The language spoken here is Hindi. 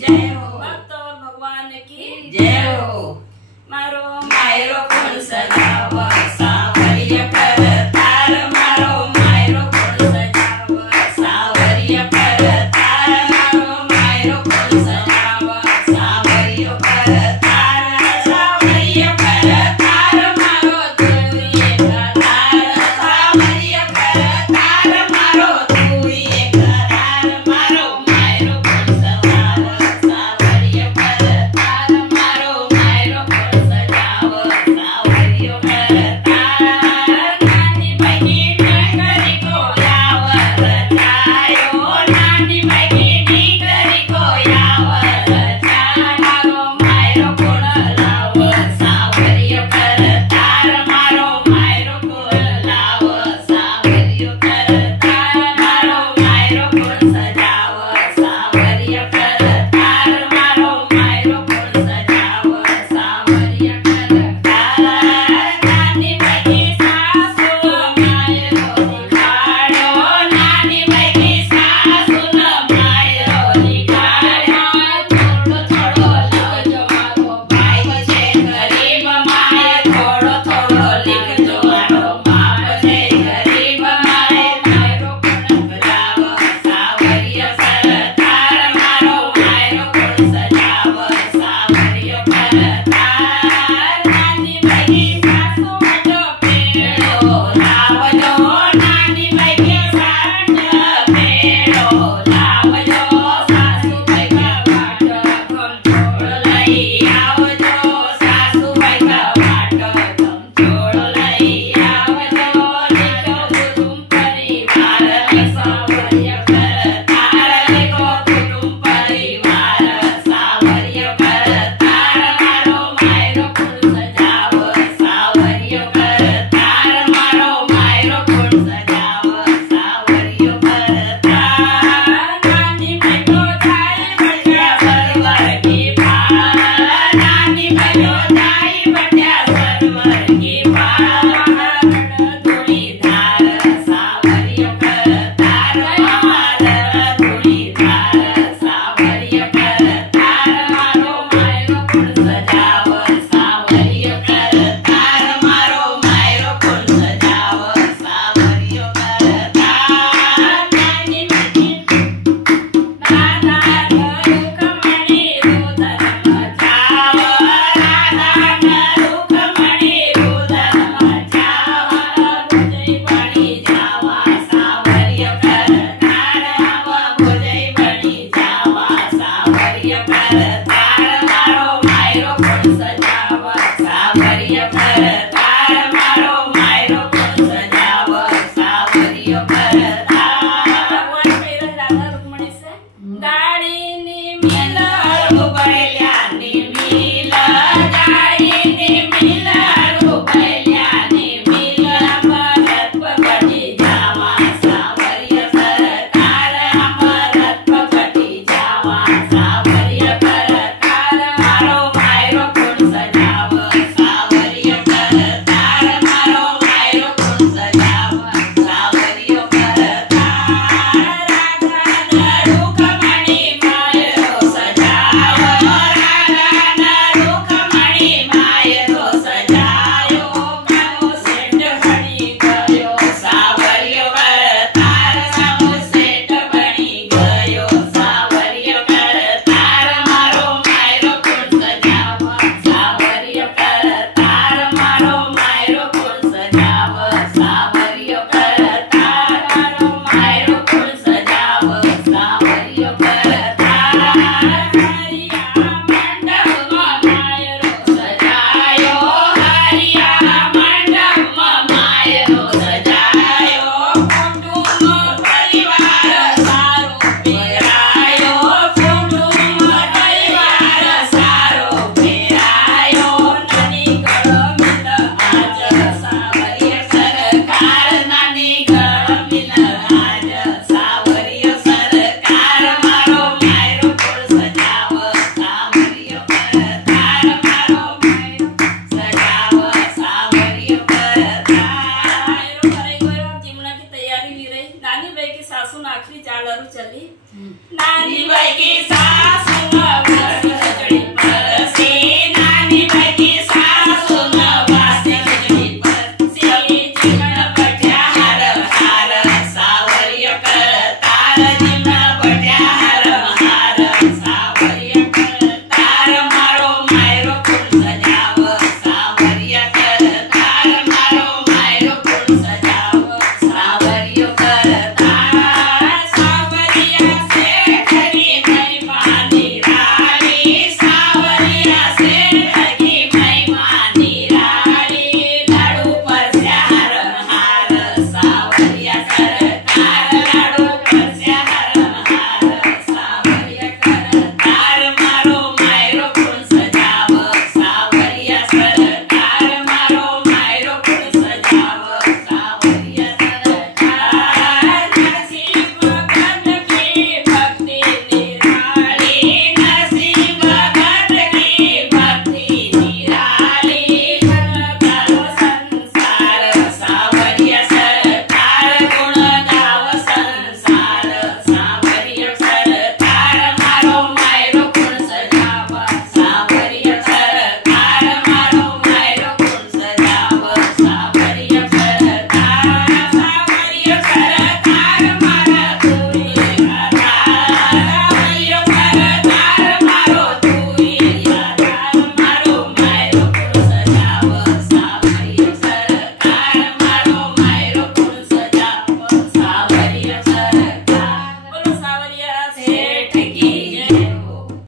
जय हो। भक्त और भगवान की जय हो। मारो मायरो फूल सजाव सावरिया पर तार मारो मायरो फूल सजाव सावरिया पर तार मारो मायरो फूल सजाव सावरिया पर तार सावरिया पर तार मारो तू एक तार सावरिया पर तार मारो तू एक तार मारो मायरो फूल सजाव सावरिया पर तार मारो मायरो फूल सजाव सावरिया पर तार नानी बहिनी करी को यावर जायो नानी बहिनी करी को यावर जायो मायरो फूल लाव सावरिया पर तार मारो मायरो फूल लाव सावरिया पर तार मारो मायरो फूल सजाव सावरिया पर तार मारो मायरो फूल सजाव सावरिया पर तार नानी बहिनी सासू मायरो निकाळो नानी बहिनी सासू मायरो निकाळो थोडो थोडो लिखजो मारो बाप छे गरीब माय थोडो थोडो लिखजो मारो बाप छे गरीब माय मायरो फूल सजाव सावरिया पर तार मारो मायरो फूल सजाव सावरिया पर तार नानी बहिनी सासू मजो पेड़ो लावजो नानी बहिनी सासू पेड़ो लावजो सासू भैया वाट कंठोळ लई आवजो सासू भैया वाट कंठोळ लई आवजो लिखो कुटुंब परिवार सावरिया पर तार लिखो कुटुंब परिवार सावरिया पर तार मारो मायरो फूल सजाव सावरिया पर तार मारो मायरो फूल सजाव सावरिया पर तार नानी बहिनो जाई बट्या सरवर की पार नानी बहिनो जाई बट्या सरवर की पार धुली धार सावरिया पर तार मार धुली धार सावरिया पर तार मारो मायरो फूल सजाव सावरिया पर तार मारो मायरो फूल सजाव सावरिया पर तार नानी बहिनी राधा रुक्मणी रुदर मचाव राधा रुक्मणी रुदर मचाव भुजई बनी जावा सावरिया पर तार भुजई बनी जावा सावरिया पर तार मारो मायरो फूल सजाव सावरिया पर तार मारो मायरो फूल सजाव सावरिया पर तार भगवान मेरे राधा रुक्मणी से गाड़ी नी मिला मिलर उबैले